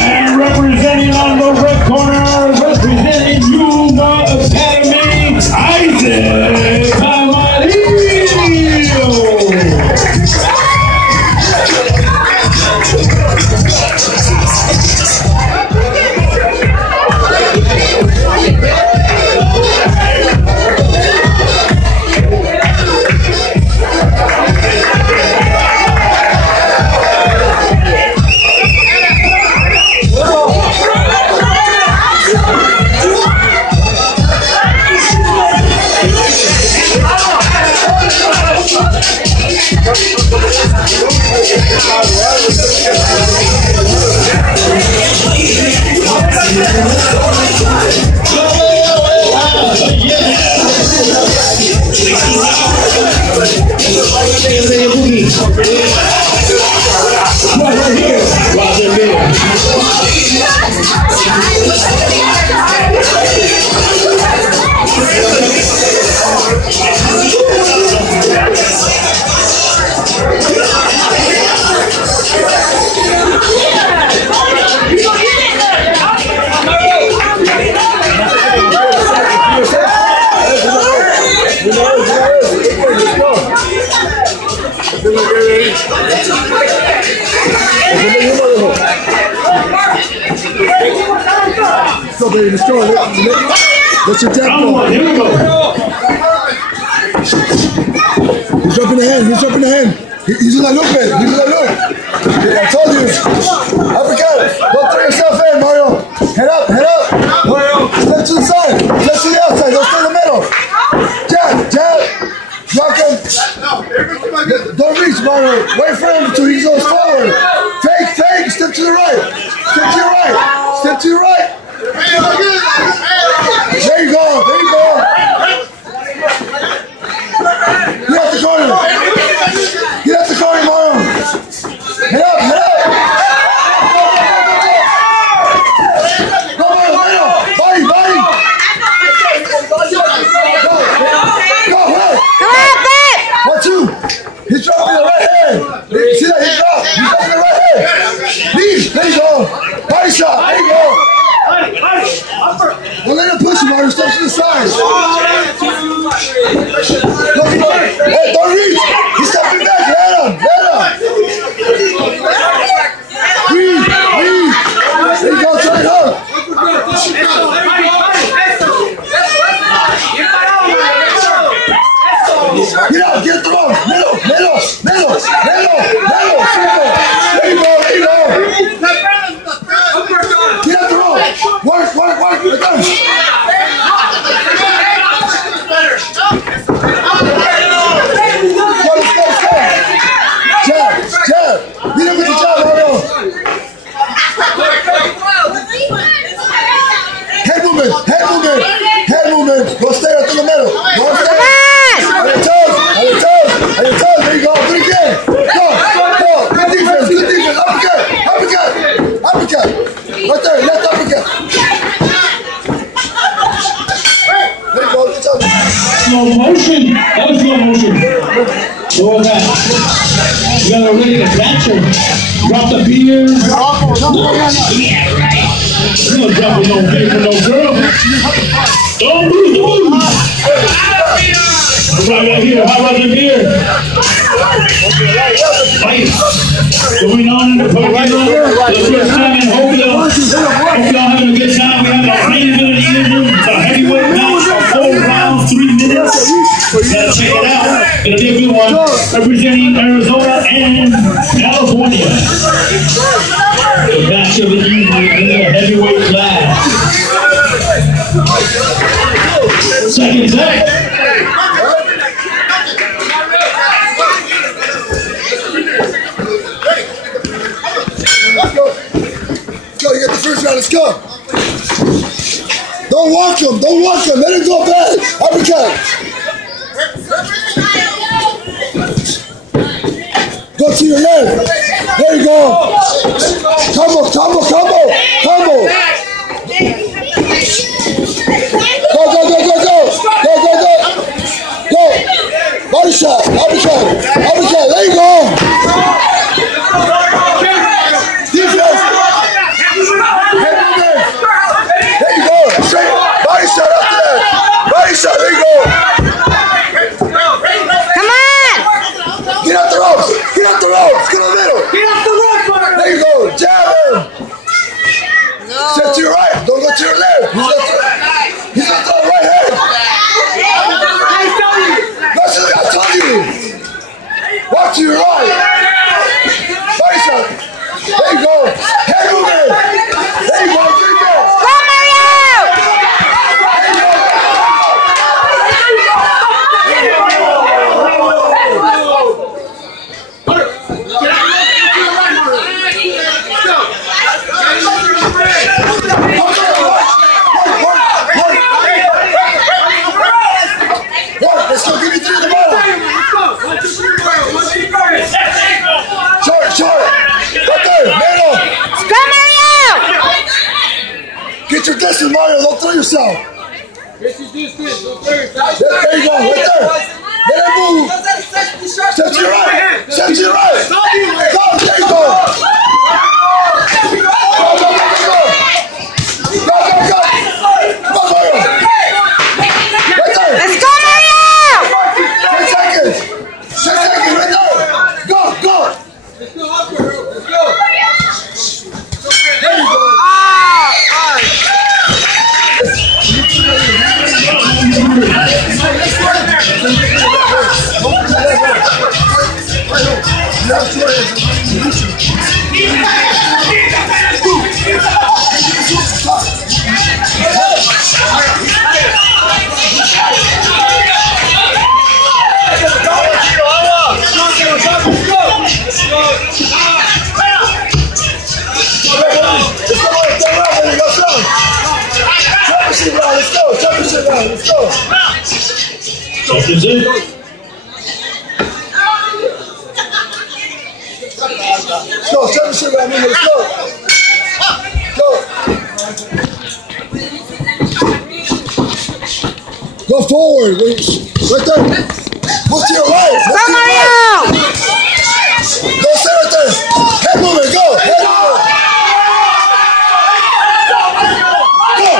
And representing on the red corner, representing Yuma Academy, Isaac Camarillo. Go, baby, let's go. Let your dad go. Here we go. He's jumping the hand. He's jumping the hand. He's in that look, man. He's in that look. I told you. I forgot. Don't throw yourself in, Mario. Head up, head up. Mario, step to the side. Step to the outside. Don't stay in the middle. Jab, jab. Block him. Don't reach, Mario. Wait for him until he goes forward. Fake, fake. Step to the right. Step to your right. Step to your right. There you go. There you go. Get out the corner. Get out the corner, Mario. Head up, head up. Go, Mario, Mario. Body, body. Go, hey. Come on, babe. 1, 2. He's dropping the right hand. See that? He's dropped. He's dropping the right hand. Please. There you go. Body shot. There you go. Don't let him push you, Mario. Step to the side. Hey, don't reach. He's stepping back. Let him. Let him. Breathe. Breathe. There you go. Try it up. Get out. Get through. Middle. Middle. Middle. Middle. Middle. Circle. There you go. There you go. Get out the road. Work, work, work. We're done. Jab, jab. Beat him with the jab, Mario. Head movement, head movement, head movement. Go stay up in the middle. Go stay. On your toes, on your toes, on your toes. There you go. Do it again. Go, go. Good defense, good defense. Uppercut, uppercut, uppercut. Right there, left uppercut. There you go. Good job. Slow motion. That was slow motion. What was that? You got ready to catch her. Drop the beer. Yeah, right. You don't drop no beer for no girl. Don't move. Right here. How about the beer? Fight. Going on in the parking lot. The first time in hope y'all having a good time. We have a 90-minute evening. It's a heavyweight match for 4 rounds, 3 minutes. Gotta check it out. Gonna be a good one. Representing Arizona and California. The match of the evening in the heavyweight class. Second set. Let's go. Let's go. You got the first round. Let's go. Don't walk him. Don't walk him. Let him go back. Uppercut. Go to your left. There you go. Combo, combo, combo, combo. Go, go, go, go, go. Go, go, go. Go. Body shot. Uppercut. Uppercut. There you go. Defense. There you go. Straight. Body shot after that. Body shot. There you go. Come on. Get out the ropes. Get out the ropes. Get in the middle. Get out the ropes. There you go. Jab him. No. Step to your right. Don't go to your left. He's going to throw the right hand. Listen, I told you. Walk to your right. Body shot. There you go. Head movement. There you go. Get it there. Go, Mario. Let's go. Give me three of the ball. Short, short. Right there. Middle. Go, Mario. Get your distance, Mario. Don't throw yourself. There you go. Right there. Let it move. Step to your right. Step to your right. Go. There you go. Go, go, go, go, go. Go, go, go. Come on, Mario. Right there. Let's go, Mario. 10 seconds. 10 seconds. Right there. Go, go. There you go. Let's go. Championship round. Let's go. Championship. Let's go. Championship round. Let's go. Go. Go forward. Wait. Right there. Move to your right. Go, Mario. Go stay right there. Head movement. Go. Head movement. Go. Go.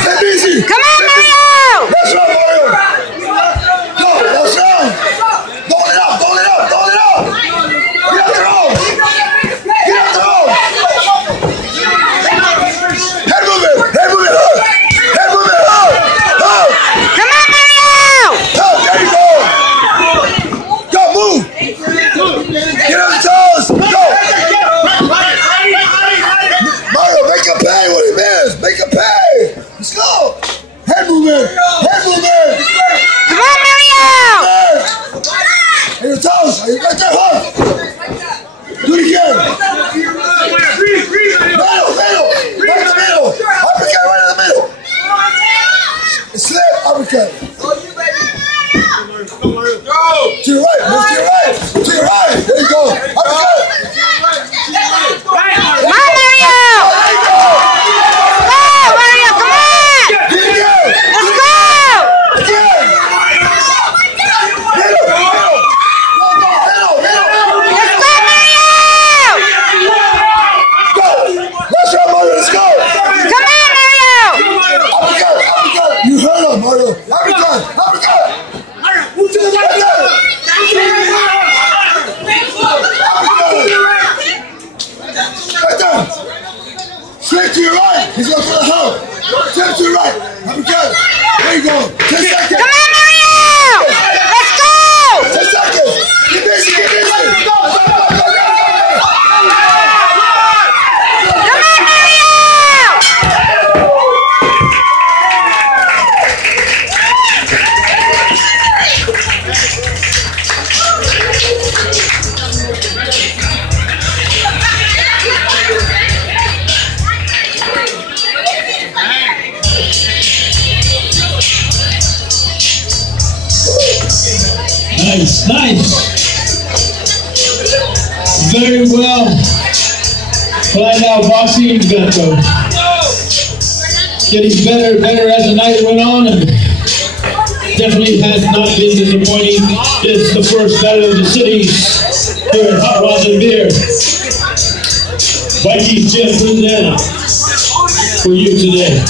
Stay busy. Come on, Mario. That's right, Mario. Go. That's right. Don't it up. Don't it up. Don't it up. Get out the road. Get out the road. Head movement. Head movement. Up. Head movement. Up. Up. Come on, Mario. Up. There you go. Go. Move. Get on the toes. Go. Mario, make him pay what he missed. Make him pay. Let's go. Head movement. Head movement. Come on, Mario. And your toes. Are you right there, huh? Do it again. Middle, middle. Right in the middle. Uppercut right in the middle. Slip, uppercut. To your right. Move to your right. To your right. There you go. Uppercut. Come on, Mario. There you go. Go, Mario. Come on. Do it again. Let's go. Again. Middle, middle. Go, go, middle, middle. Let's go, Mario. Go. Let's go, Mario. Let's go. Come on, Mario. Uppercut, uppercut. You heard him, Mario. Uppercut, uppercut. Move to the right there. Right there. Straight to your right. He's going for the help. Straight to your right. Uppercut. There you go. 10 seconds. Come on, Mario. Let's go. 10 seconds. Get busy, get busy. Go, go, go, go, go, go. Come on, Mario. Nice. Very well. Right now, boxing's got getting better and better as the night went on, and definitely has not been disappointing. It's the first battle of the cities here at Hot Rods and Beer. Vikings Jim, who's down for you today?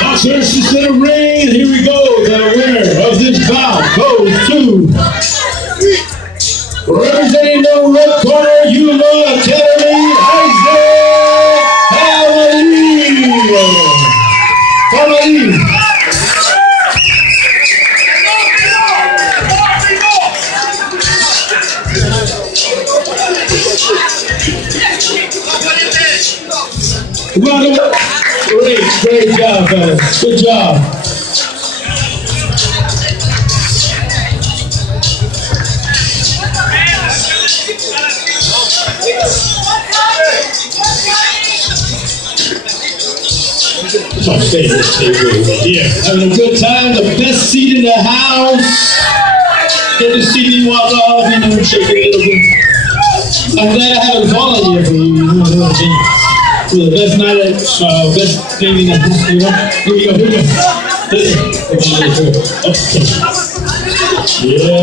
Boxers to center ring. Here we go. The winner of this bout goes to, representing the red corner, Yuma Academy, Great job, fellas. Good job. My favorite table here. Having a good time. The best seat in the house. Get to see me walk off, you know, shake it a little bit. I'm glad I haven't fallen here for you. For the best night at, best thing in the house, you know? Here we go, here we go. Yeah.